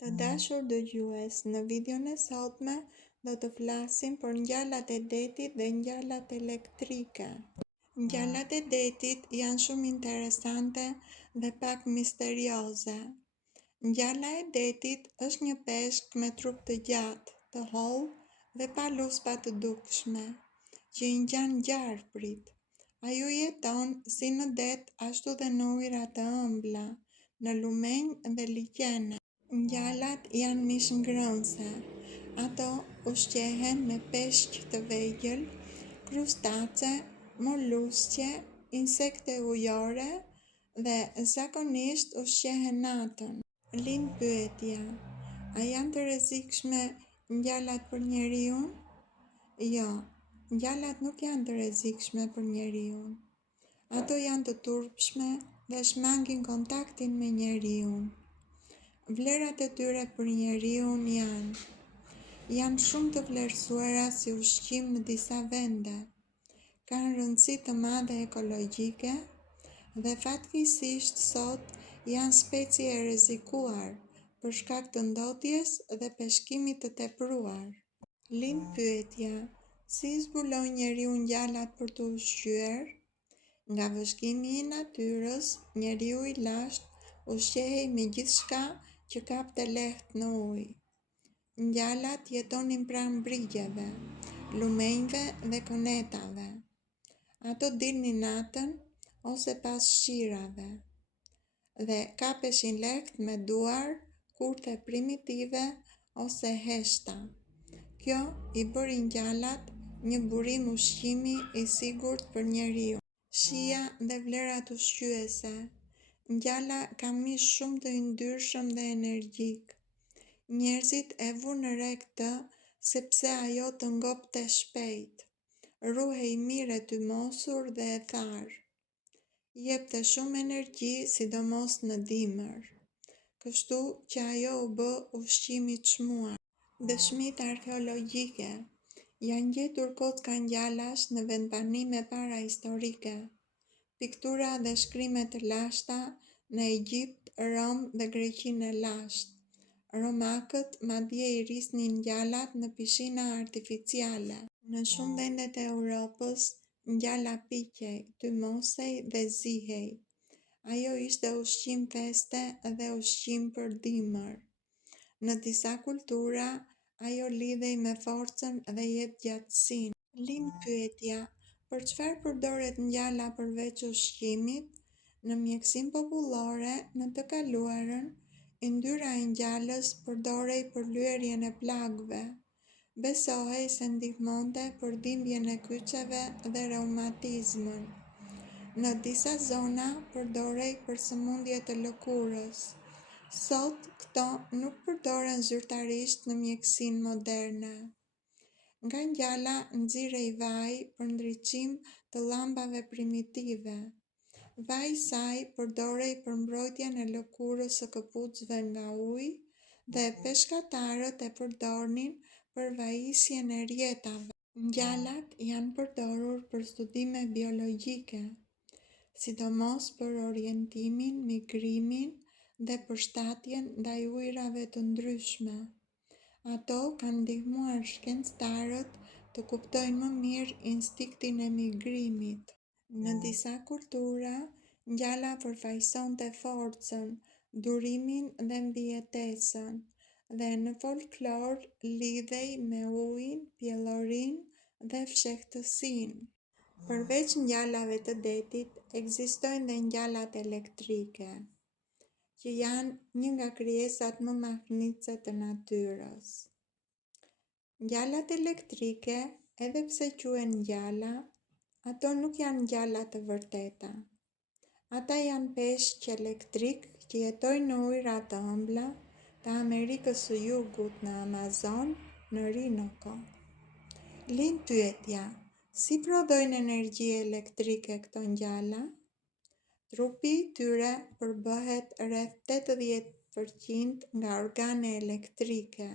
Të dashur dëgjues, në videon e sotme do të flasim për ngjallat e detit dhe ngjallat elektrike. Ngjallat e detit janë shumë interesante dhe pak misterioze. Ngjalla e detit është një peshk me trup të gjatë, të hollë dhe pa luspa të dukshme, që i ngjan gjarprit. Ajo jeton si në det ashtu dhe në ujëra të ëmbla, në lumenj dhe liqene. Ngjallat janë mishngrënëse. Ato ushqehen me peshq të vegjël, krustace, molusqe, insekte ujore dhe zakonisht ushqehen natën. Lind pyetja: a janë të rrezikshme ngjallat për njeriun? Jo, ngjallat nuk janë të rrezikshme për njeriun. Ato janë të turpshme dhe shmangin kontaktin me njeriun. Vlerat e tyre për njeriun janë shumë të vlerësuara si ushqim në disa vende. Kanë rëndësi të madhe ekologjike dhe fatkeqësisht sot janë specie e rrezikuar për shkak të ndotjes dhe peshkimit të tepruar. Lind pyetja: si zbulon njeriu ngjallat për të ushqyer? Nga vëzhgimi i natyrës, njeriu i lashtë ushqehej me gjithçka që kapte lehtë në ujë. Ngjallat jetonin pranë brigjeve, lumenjve dhe konetave. Ato dilnin natën ose pas shqirave dhe kapeshin lehtë me duar, kurthe primitive ose heshta. Kjo i bëri ngjallat një burim ushqimi i sigurt për njeriu. Shija dhe vlerat ushqyese. Ngjalla ka mish shumë të yndyrshëm dhe energjik. Njerëzit e vun në re këtë sepse ajo të ngopte shpejt, ruhej mirë e tymosur dhe e tharë. Jepte shumë energji, sidomos në dimër, kështu që ajo u bë ushqim i çmuar. Dëshmitë arkeologjike. Janë gjetur kocka ngjallash në vendbanime parahistorike, piktura dhe shkrime të lashta në Egjipt, Rom dhe Greqinë e lashtë. Romakët madje i rrisnin ngjallat në pishina artificiale. Në shumë vendet e Europës, ngjalla piqej, tymosej dhe zihej. Ajo ishte ushqim feste dhe ushqim për dimër. Në disa kultura, ajo lidhej me forcën dhe jetëgjatësinë. Lind pyetja: për çfarë përdoret ngjalla përveç ushqimit? Në mjekësinë popullore, në të kaluarën, yndyra e ngjallës përdorej për lyerjen e plagëve. Besohej se ndihmonte për dhimbjen e kyçeve dhe reumatizmën. Në disa zona përdorej për sëmundje të lëkurës. Sot këto nuk përdoren zyrtarisht në mjekësinë moderne. Nga ngjalla nxirrej vaj për ndriçim të llambave primitive. Vaji i saj përdorej për mbrojtjen e lëkurës së këpucëve nga uji dhe peshkatarët e përdornin për vajisjen e rjetave. Ngjallat janë përdorur për studime biologjike, sidomos për orientimin, migrimin dhe përshtatjen ndaj ujërave të ndryshme. Ato kanë ndihmuar shkencëtarët të kuptojnë më mirë instinktin e migrimit. Në disa kultura, ngjalla përfaqësonte forcën, durimin dhe mbijetesën, dhe në folklor lidhej me ujin, pjellorinë dhe fshehtësinë. Përveç ngjallave të detit, ekzistojnë dhe ngjallat elektrike, që janë një nga krijesat më mahnitse të natyrës. Ngjallat elektrike, edhe pse quhen ngjalla, ato nuk janë ngjalla të vërteta. Ata janë peshq elektrik që jetojnë në ujëra të ëmbla të Amerikës së Jugut, në Amazon, në Orinoco. Lind pyetja: si prodhojnë energji elektrike këto ngjalla? Trupi i tyre përbëhet rreth 80% nga organe elektrike.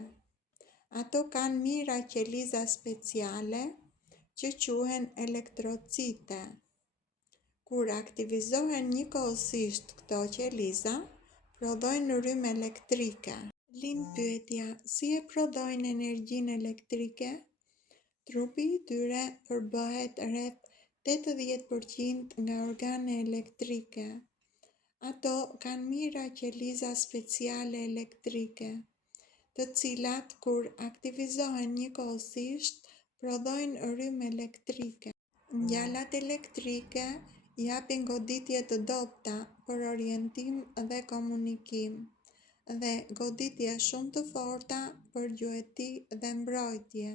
Ato kanë mijëra qeliza speciale që quhen elektrocite. Kur aktivizohen njëkohësisht këto qeliza, prodhojnë rrymë elektrike. Lind pyetja, si e prodhojnë energjinë elektrike? Trupi i tyre përbëhet rreth 80% nga organe elektrike. Ato kanë mira qeliza speciale elektrike, të cilat kur aktivizohen njëkohësisht prodhojnë rrymë elektrike. Ngjalat elektrike japin goditje të dobta për orientim dhe komunikim, dhe goditje shumë të forta për gjueti dhe mbrojtje.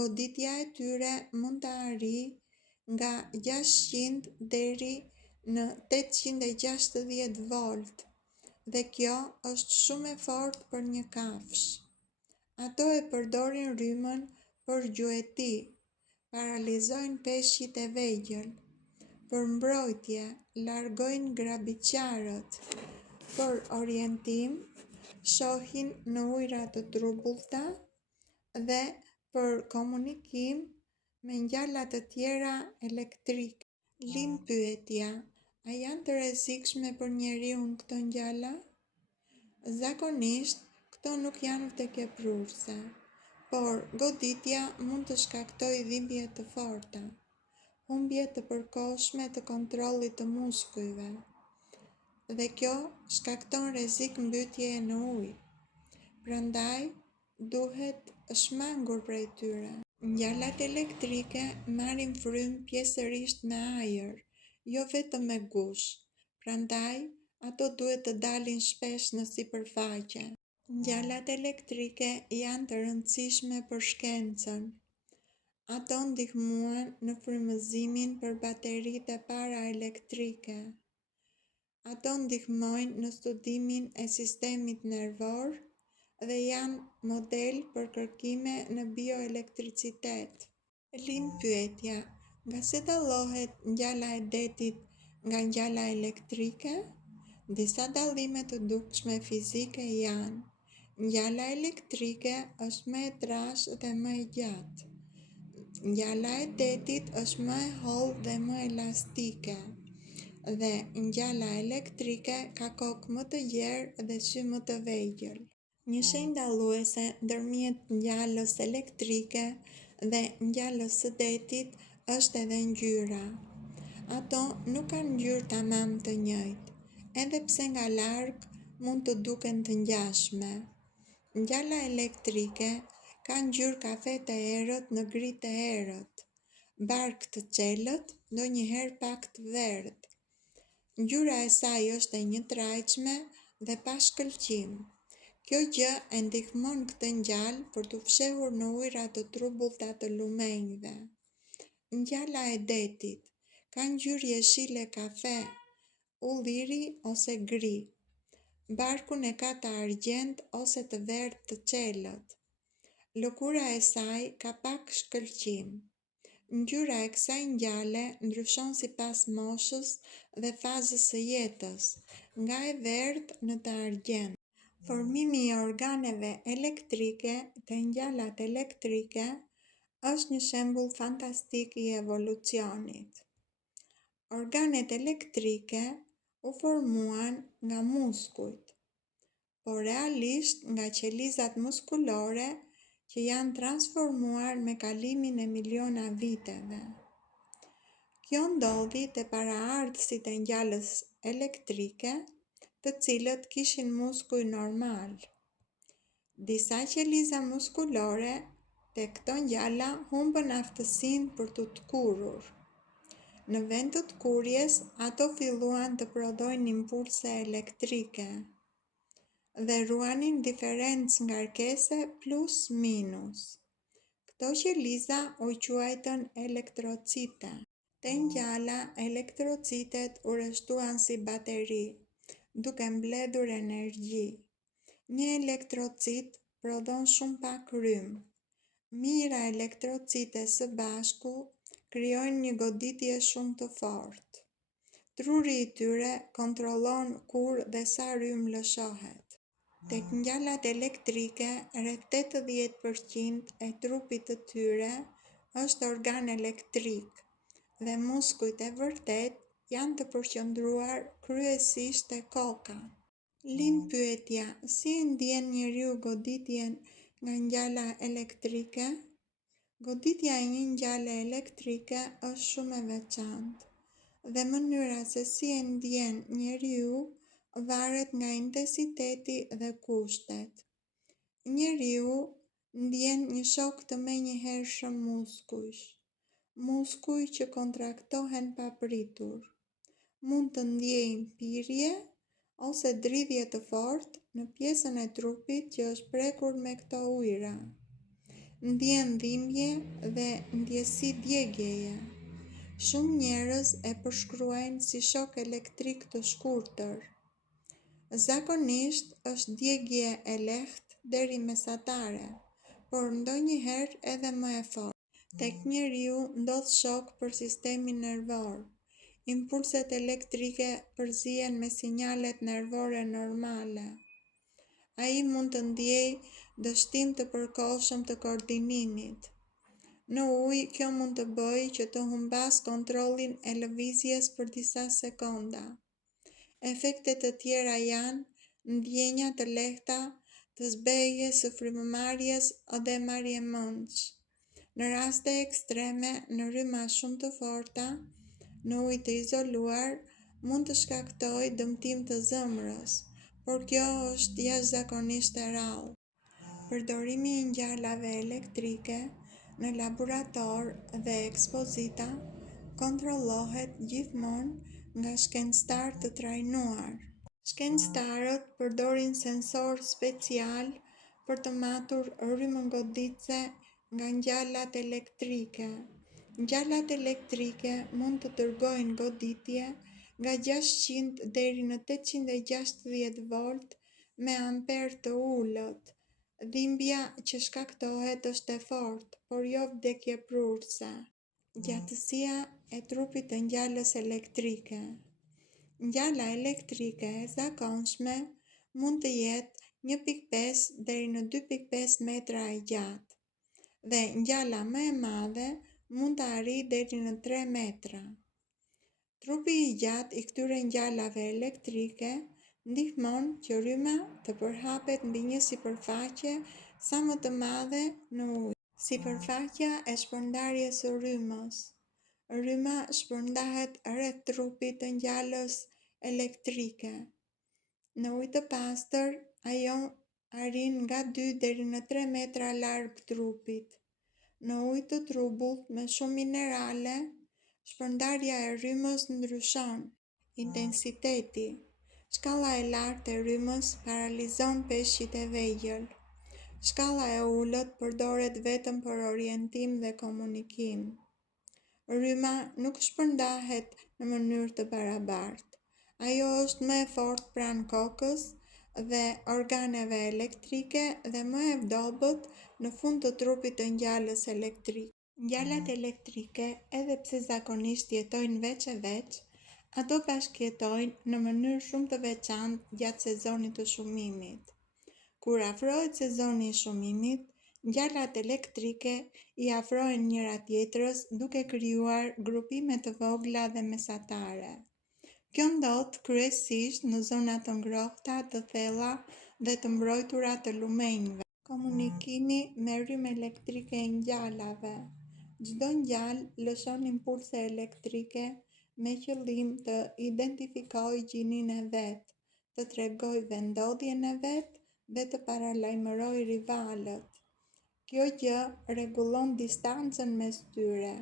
Goditja e tyre mund të arrijë nga 600 deri në 860 volt, dhe kjo është shumë e fortë për një kafshë. Ato e përdorin rrymën për gjueti, paralizojnë peshqit e vegjël, për mbrojtje largojnë grabiqarët, për orientim shohin në ujëra të trubullta dhe për komunikim me ngjalla të tjera elektrike. Lind pyetja, a janë të rrezikshme për njeriun këto ngjalla? Zakonisht, këto nuk janë vdekjeprurse, por goditja mund të shkaktojë dhimbje të forta, humbje të përkohshme të kontrollit të muskujve, dhe kjo shkakton rrezik mbytjeje në ujë. Prandaj, duhet shmangur prej tyre. Ngjallat elektrike marrin frymë pjesërisht me ajër, jo vetëm me gush, prandaj ato duhet të dalin shpesh në sipërfaqe. Ngjallat elektrike janë të rëndësishme për shkencën. Ato ndihmuan në frymëzimin për bateritë e para elektrike. Ato ndihmojnë në studimin e sistemit nervor dhe janë model për kërkime në bioelektricitet. Lind pyetja, nga se dallohet ngjalla e detit nga ngjalla elektrike? Disa dallime të dukshme fizike janë: ngjalla elektrike është më e trashë dhe më e gjatë. Ngjalla e detit është më e hollë dhe më elastike, dhe ngjalla elektrike ka kokë më të gjerë dhe sy më të vegjël. Një shenjë dalluese ndërmjet ngjallës elektrike dhe ngjallës së detit është edhe ngjyra. Ato nuk kanë ngjyrë tamam të njëjtë, edhe pse nga larg mund të duken të ngjashme. Ngjalla elektrike ka ngjyrë kafe të errët në gri të errët, bark të qelët, ndonjëherë pak të verdhë. Ngjyra e saj është e njëtrajtshme dhe pa shkëlqim. Kjo gjë e ndihmon këtë ngjallë për t'u fshehur në ujëra të trubullta të lumenjve. Ngjalla e detit ka ngjyrë jeshile kafe, ulliri ose gri. Barkun e ka të argjend ose të verdhë të qelët. Lëkura e saj ka pak shkëlqim. Ngjyra e kësaj ngjale ndryshon sipas moshës dhe fazës së jetës, nga e verdhë në të argjend. Formimi i organeve elektrike te ngjallat elektrike është një shembull fantastik i evolucionit. Organet elektrike u formuan nga muskujt, por realisht nga qelizat muskulore që janë transformuar me kalimin e miliona viteve. Kjo ndodhi te paraardhësit e ngjallës elektrike, të cilët kishin muskuj normal. Disa qeliza muskulore te këto ngjalla humbën aftësinë për t'u tkurrur. Në vend të tkurjes, ato filluan të prodhojnë impulse elektrike dhe ruanin diferencë ngarkese plus minus. Këto qeliza u quajtën elektrocite. Te ngjalla, elektrocitet u rreshtuan si bateri, duke mbledhur energji. Një elektrocit prodhon shumë pak rrymë. Mijëra elektrocite së bashku krijojnë një goditje shumë të fortë. Truri i tyre kontrollon kur dhe sa rrymë lëshohet. Tek ngjallat elektrike, rreth 80% e trupit të tyre është organ elektrik, dhe muskujt e vërtet janë të përqendruar kryesisht te koka. Lind pyetja, si e ndjen njeriu goditjen nga ngjalla elektrike? Goditja e një ngjale elektrike është shumë e veçantë dhe mënyra se si e ndjen njeriu varet nga intensiteti dhe kushtet. Njeriu ndjen një shok të menjëhershëm muskuj që kontraktohen papritur. Mund të ndjejmë pirje ose dridhje të fortë në pjesën e trupit që është prekur me këto ujëra. Ndjen dhimbje dhe ndjesi djegjeje. Shumë njerëz e përshkruajnë si shok elektrik të shkurtër. Zakonisht është djegje e lehtë deri mesatare, por ndonjëherë edhe më e fortë. Tek njeriu ndodh shok për sistemin nervor. Impulset elektrike përzihen me sinjalet nervore normale. Ai mund të ndjejë dështim të përkohshëm të koordinimit. Në ujë kjo mund të bëjë që të humbas kontrollin e lëvizjes për disa sekonda. Efektet të tjera janë ndjenja të lehta të zbehjes së frymëmarrjes dhe marrjemendsh. Në raste ekstreme, në rryma shumë të forta, në ujë të izoluar, mund të shkaktojë dëmtim të zemrës, por kjo është jashtëzakonisht e rrallë. Përdorimi i ngjallave elektrike në laborator dhe ekspozita kontrollohet gjithmonë nga shkencëtar të trajnuar. Shkencëtarët përdorin sensor special për të matur rrymën goditëse nga ngjallat elektrike. Ngjallat elektrike mund të dërgojnë goditje nga 600 deri në 860 volt me amper të ulët. Dhimbja që shkaktohet është e fortë, por jo vdekjeprurse. Gjatësia e trupit të ngjallës elektrike. Ngjalla elektrike e zakonshme mund të jetë 1.5 deri në 2.5 metra e gjatë dhe ngjalla më e madhe mund të arrijë deri në 3 metra. Trupi i gjatë i këtyre ngjallave elektrike ndihmon që rryma të përhapet mbi një sipërfaqe sa më të madhe në ujë. Sipërfaqja e shpërndarjes së rrymës. Rryma shpërndahet rreth trupit të ngjallës elektrike. Në ujë të pastër, ajo arrin nga 2 deri në 3 metra larg trupit. Në ujë të trubullt me shumë minerale, shpërndarja e rrymës ndryshon. Intensiteti. Shkalla e lartë e rrymës paralizon peshqit e vegjël. Shkalla e ulët përdoret vetëm për orientim dhe komunikim. Rryma nuk shpërndahet në mënyrë të barabartë. Ajo është më e fortë pranë kokës dhe organeve elektrike dhe më e dobët në fund të trupit të ngjallës elektrike. Ngjallat elektrike, edhe pse zakonisht jetojnë veç e veç, ato bashkëjetojnë në mënyrë shumë të veçantë gjatë sezonit të shumimit. Kur afrohet sezoni i shumimit, ngjallat elektrike i afrohen njëra tjetrës duke krijuar grupime të vogla dhe mesatare. Kjo ndodh kryesisht në zona të ngrohta, të thella dhe të mbrojtura të lumenjve. Komunikimi me rrymë elektrike e ngjallave. Çdo ngjallë lëshon impulse elektrike me qëllim të identifikojë gjinin e vet, të tregojë vendodhjen e vet dhe të paralajmërojë rivalët. Kjo gjë rregullon distancën mes tyre,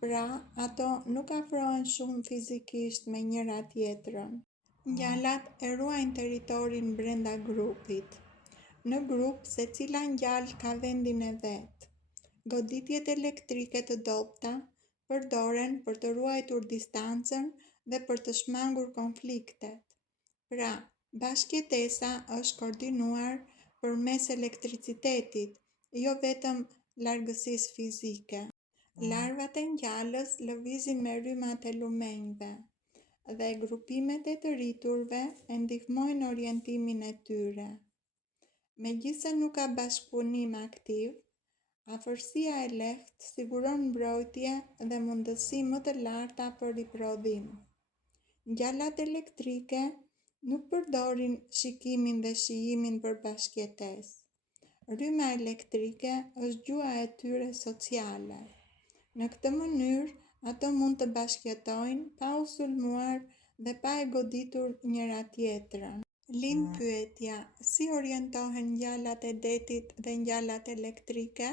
pra ato nuk afrohen shumë fizikisht me njëra tjetrën. Ngjallat e ruajnë territorin brenda grupit. Në grup, secila ngjallë ka vendin e vet. Goditjet elektrike të dobëta përdoren për të ruajtur distancën dhe për të shmangur konfliktet. Pra, bashkëjetesa është koordinuar përmes elektricitetit, jo vetëm largësisë fizike. Larvat e ngjallës lëvizin me rrymat e lumenjve dhe grupimet e të rriturve e ndihmojnë orientimin e tyre. Megjithse nuk ka bashkëpunim aktiv, afërsia e lehtë siguron mbrojtje dhe mundësi më të larta për riprodhim. Ngjallat elektrike Nuk përdorin shikimin dhe shijimin për bashkëjetesë. Rryma elektrike është gjua e tyre sociale. Në këtë mënyrë, ato mund të bashkëjetojnë pa u sulmuar dhe pa e goditur njëra tjetrën. Lind pyetja, si orientohen ngjalat e detit dhe ngjalat elektrike?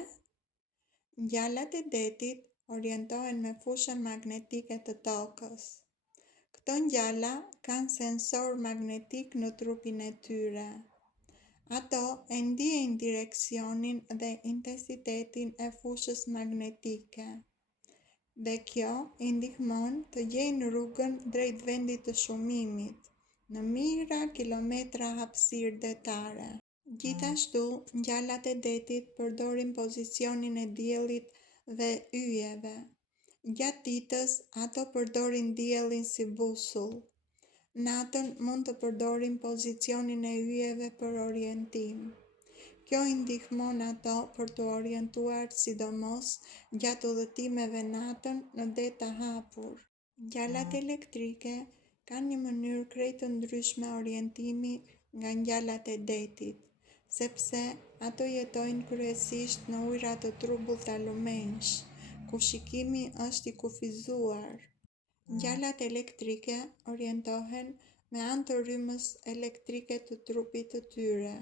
Ngjalat e detit orientohen me fushën magnetike të tokës. Këto ngjalla kanë sensor magnetik në trupin e tyre. Ato e ndiejnë direksionin dhe intensitetin e fushës magnetike. Dhe kjo i ndihmon të gjejnë rrugën drejt vendit të shumimit, në mijëra kilometra hapësirë detare. Gjithashtu, ngjallat e detit përdorin pozicionin e diellit dhe yjeve. Gjatë ditës, ato përdorin diellin si busull. Natën mund të përdorin pozicionin e yjeve për orientim. Kjo i ndihmon ato për të orientuar sidomos gjatë udhëtimeve natën në det të hapur. Ngjallat elektrike kanë një mënyrë krejt të ndryshme orientimi nga ngjallat e detit, sepse ato jetojnë kryesisht në ujëra të trubullt alumensh, ku shikimi është i kufizuar. Ngjallat elektrike orientohen me anë të rrymës elektrike të trupit të tyre.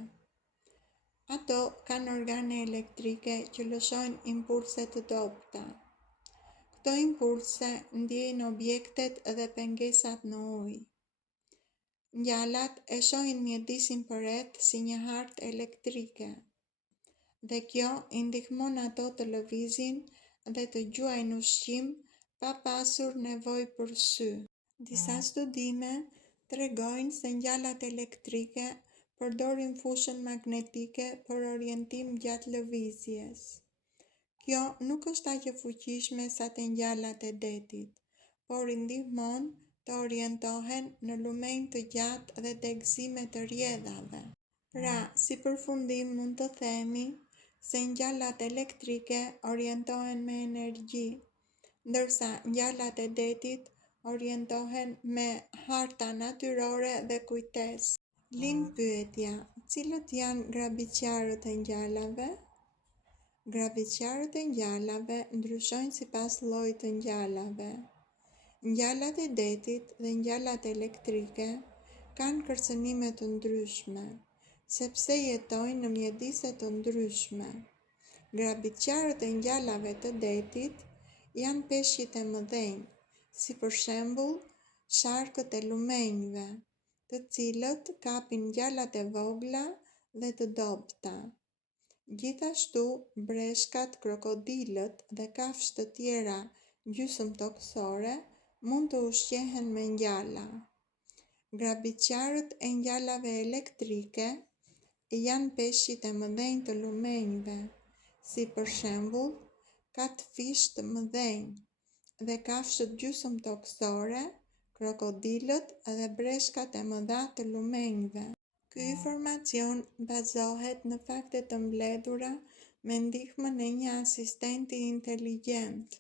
Ato kanë organe elektrike që lëshojnë impulse të dobëta. Këto impulse ndjejnë objektet dhe pengesat në ujë. Ngjallat e shohin mjedisin përreth si një hartë elektrike, dhe kjo i ndihmon ato të lëvizin dhe të gjuajnë ushqim pa pasur nevojë për sy. Disa studime tregojnë se ngjallat elektrike përdorin fushën magnetike për orientim gjatë lëvizjes. Kjo nuk është aq e fuqishme sa te ngjallat e detit, por i ndihmon të orientohen në lumenjë të gjatë dhe te gëzime të rrjedhave. Pra, si përfundim mund të themi se ngjallat elektrike orientohen me energji, ndërsa ngjallat e detit orientohen me harta natyrore dhe kujtesë. Lind pyetja, cilët janë grabitqarët e ngjallave? Grabitqarët e ngjallave ndryshojnë sipas llojit të ngjallave. Ngjallat e detit dhe ngjallat elektrike kanë kërcënime të ndryshme, sepse jetojnë në mjedise të ndryshme. Grabitqarët e ngjallave të detit janë peshqit e mëdhenj, si për shembull sharkët e lumenjve, të cilët kapin ngjallat e vogla dhe të dobëta. Gjithashtu, breshkat, krokodilët dhe kafshët të tjera gjysmëtoksore mund të ushqehen me ngjalla. Grabitqarët e ngjallave elektrike janë peshqit e mëdhenj të lumenjve, si për shembull catfish të mëdhenj dhe kafshët gjysmëtoksore, krokodilët dhe breshkat e mëdha të lumenjve. Ky informacion bazohet në fakte të mbledhura me ndihmën e një asistenti inteligjent.